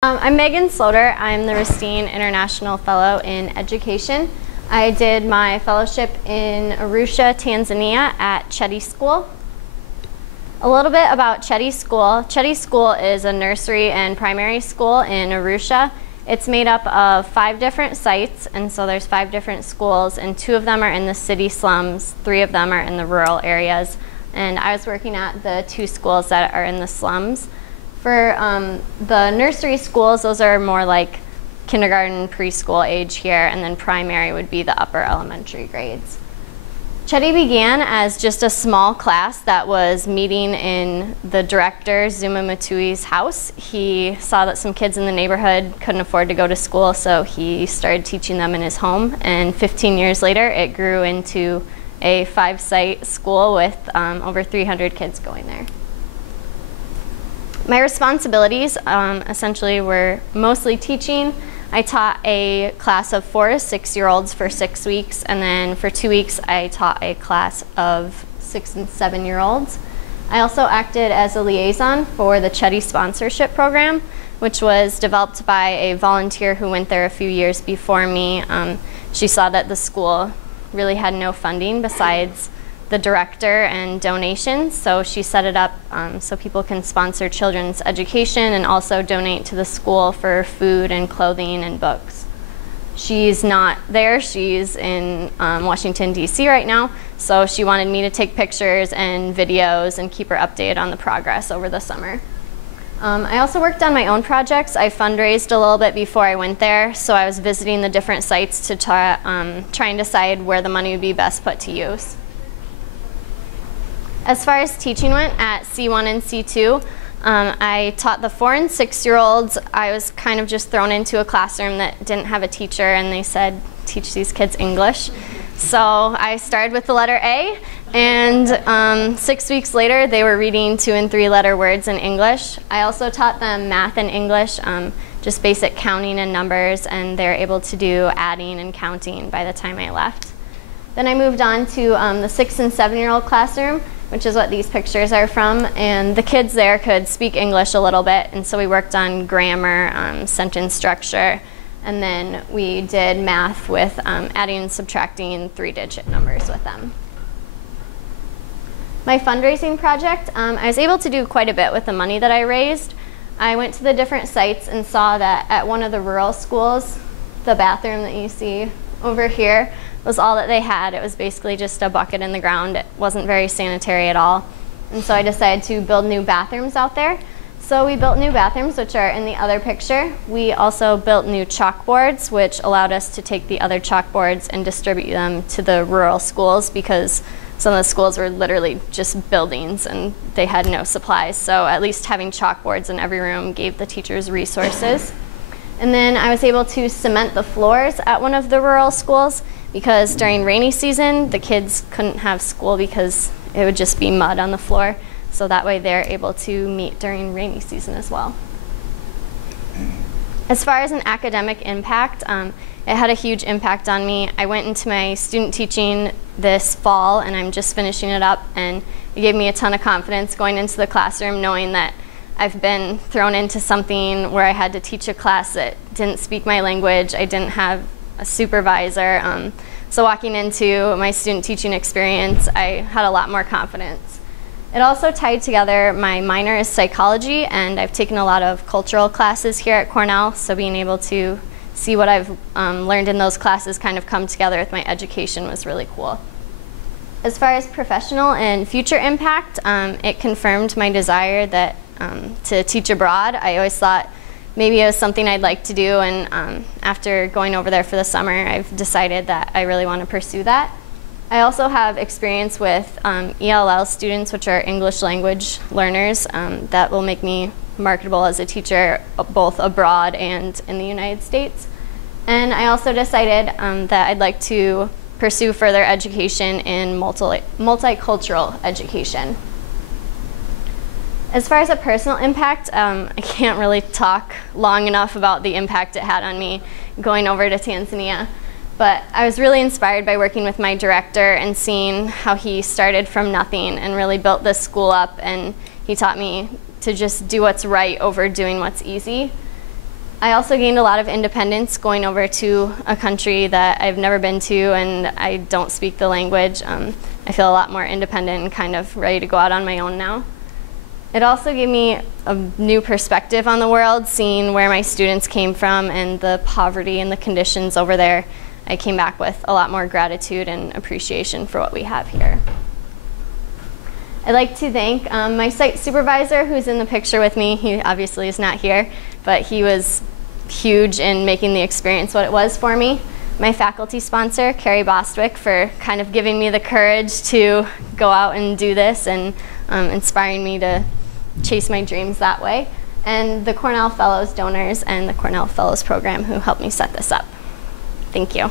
I'm Megan Sloter. I'm the Ristine International Fellow in Education. I did my fellowship in Arusha, Tanzania at Cheti School. A little bit about Cheti School. Cheti School is a nursery and primary school in Arusha. It's made up of 5 different sites, and so there's 5 different schools, and 2 of them are in the city slums, 3 of them are in the rural areas. And I was working at the 2 schools that are in the slums. For the nursery schools, those are more like kindergarten, preschool age here, and then primary would be the upper elementary grades. Cheti began as just a small class that was meeting in the director, Zuma Matui's house. He saw that some kids in the neighborhood couldn't afford to go to school, so he started teaching them in his home, and 15 years later it grew into a 5-site school with over 300 kids going there. My responsibilities essentially were mostly teaching. I taught a class of 4 to 6-year-olds for 6 weeks, and then for 2 weeks I taught a class of 6 and 7-year-olds. I also acted as a liaison for the Cheti sponsorship program, which was developed by a volunteer who went there a few years before me. She saw that the school really had no funding besides the director and donations, so she set it up so people can sponsor children's education and also donate to the school for food and clothing and books. She's not there, she's in Washington, D.C. right now, so she wanted me to take pictures and videos and keep her updated on the progress over the summer. I also worked on my own projects. I fundraised a little bit before I went there, so I was visiting the different sites to try and decide where the money would be best put to use. As far as teaching went at C1 and C2, I taught the 4 and 6-year-olds. I was kind of just thrown into a classroom that didn't have a teacher, and they said, teach these kids English. So I started with the letter A, and 6 weeks later they were reading 2- and 3-letter words in English. I also taught them math and English, just basic counting and numbers, and they're able to do adding and counting by the time I left. Then I moved on to the 6- and 7-year-old classroom, which is what these pictures are from, and the kids there could speak English a little bit, and so we worked on grammar, sentence structure, and then we did math with adding and subtracting 3-digit numbers with them. My fundraising project, I was able to do quite a bit with the money that I raised. I went to the different sites and saw that at one of the rural schools, the bathroom that you see over here was all that they had. It was basically just a bucket in the ground. It wasn't very sanitary at all. And so I decided to build new bathrooms out there. So we built new bathrooms, which are in the other picture. We also built new chalkboards, which allowed us to take the other chalkboards and distribute them to the rural schools, because some of the schools were literally just buildings and they had no supplies. So at least having chalkboards in every room gave the teachers resources. And then I was able to cement the floors at one of the rural schools, because during rainy season the kids couldn't have school because it would just be mud on the floor. So that way they're able to meet during rainy season as well. As far as an academic impact, it had a huge impact on me. I went into my student teaching this fall, and I'm just finishing it up, and it gave me a ton of confidence going into the classroom, knowing that I've been thrown into something where I had to teach a class that didn't speak my language. I didn't have a supervisor. So walking into my student teaching experience, I had a lot more confidence. It also tied together my minor is psychology, and I've taken a lot of cultural classes here at Cornell, so being able to see what I've learned in those classes kind of come together with my education was really cool. As far as professional and future impact, it confirmed my desire that to teach abroad. I always thought maybe it was something I'd like to do, and after going over there for the summer, I've decided that I really want to pursue that. I also have experience with ELL students, which are English language learners, that will make me marketable as a teacher both abroad and in the United States. And I also decided that I'd like to pursue further education in multicultural education. As far as a personal impact, I can't really talk long enough about the impact it had on me going over to Tanzania. But I was really inspired by working with my director and seeing how he started from nothing and really built this school up, and he taught me to just do what's right over doing what's easy. I also gained a lot of independence going over to a country that I've never been to and I don't speak the language. I feel a lot more independent and kind of ready to go out on my own now. It also gave me a new perspective on the world, seeing where my students came from and the poverty and the conditions over there. I came back with a lot more gratitude and appreciation for what we have here. I'd like to thank my site supervisor who's in the picture with me. He obviously is not here, but he was huge in making the experience what it was for me. My faculty sponsor, Carrie Bostwick, for kind of giving me the courage to go out and do this and inspiring me to chase my dreams that way. And the Cornell Fellows donors and the Cornell Fellows program who helped me set this up. Thank you.